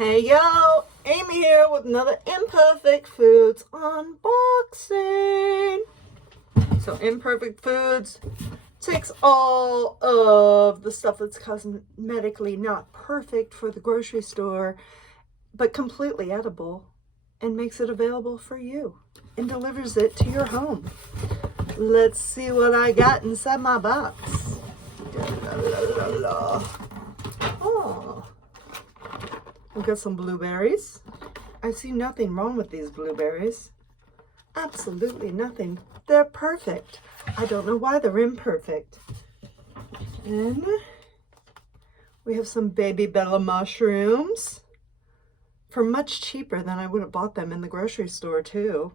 Hey yo, Amy here with another Imperfect Foods unboxing. So Imperfect Foods takes all of the stuff that's cosmetically not perfect for the grocery store, but completely edible, and makes it available for you and delivers it to your home. Let's see what I got inside my box. Oh, we've got some blueberries. I see nothing wrong with these blueberries. Absolutely nothing. They're perfect. I don't know why they're imperfect. And we have some baby bella mushrooms for much cheaper than I would have bought them in the grocery store too.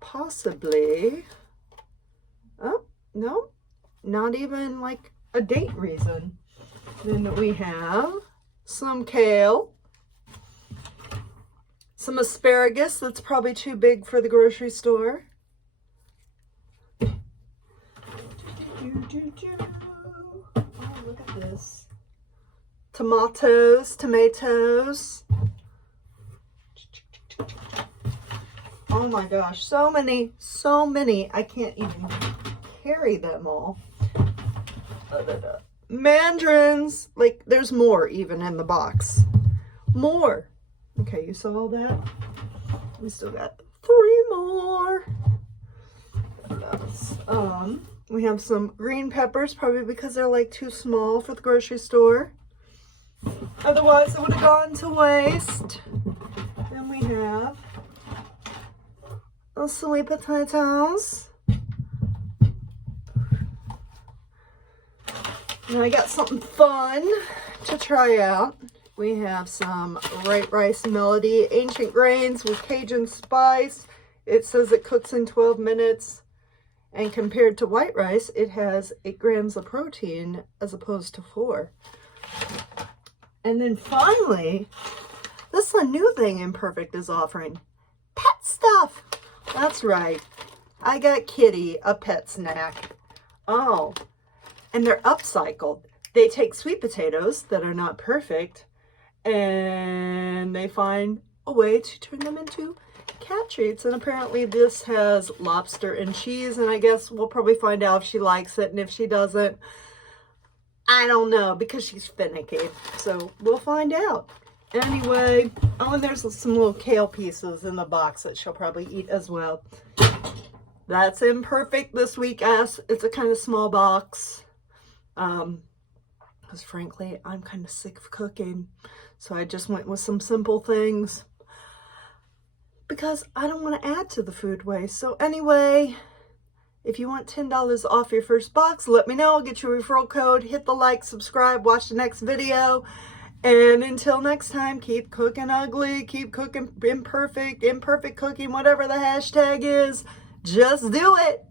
Possibly. Oh, no, not even like a date reason. Then we have some kale, some asparagus that's probably too big for the grocery store. Oh, look at this. Tomatoes. Oh my gosh, so many. I can't even carry them all. Mandarins, like there's more even in the box. More. Okay, you saw all that? We still got 3 more. We have some green peppers, probably because they're like too small for the grocery store. Otherwise, it would have gone to waste. Then we have those sweet potatoes. And I got something fun to try out. We have some white rice melody, ancient grains with Cajun spice. It says it cooks in 12 minutes. And compared to white rice, it has 8 grams of protein as opposed to 4. And then finally, this is a new thing Imperfect is offering. Pet stuff. That's right. I got Kitty a pet snack. Oh. And they're upcycled. They take sweet potatoes that are not perfect and they find a way to turn them into cat treats. And apparently this has lobster and cheese, and I guess we'll probably find out if she likes it, and if she doesn't, I don't know, because she's finicky. So we'll find out. Anyway, oh, and there's some little kale pieces in the box that she'll probably eat as well. That's Imperfect this week, as it's a kind of small box. Because frankly, I'm kind of sick of cooking. So I just went with some simple things because I don't want to add to the food waste. So anyway, if you want $10 off your first box, let me know. I'll get you a referral code. Hit the like, subscribe, watch the next video. And until next time, keep cooking ugly, keep cooking imperfect cooking, whatever the hashtag is. Just do it.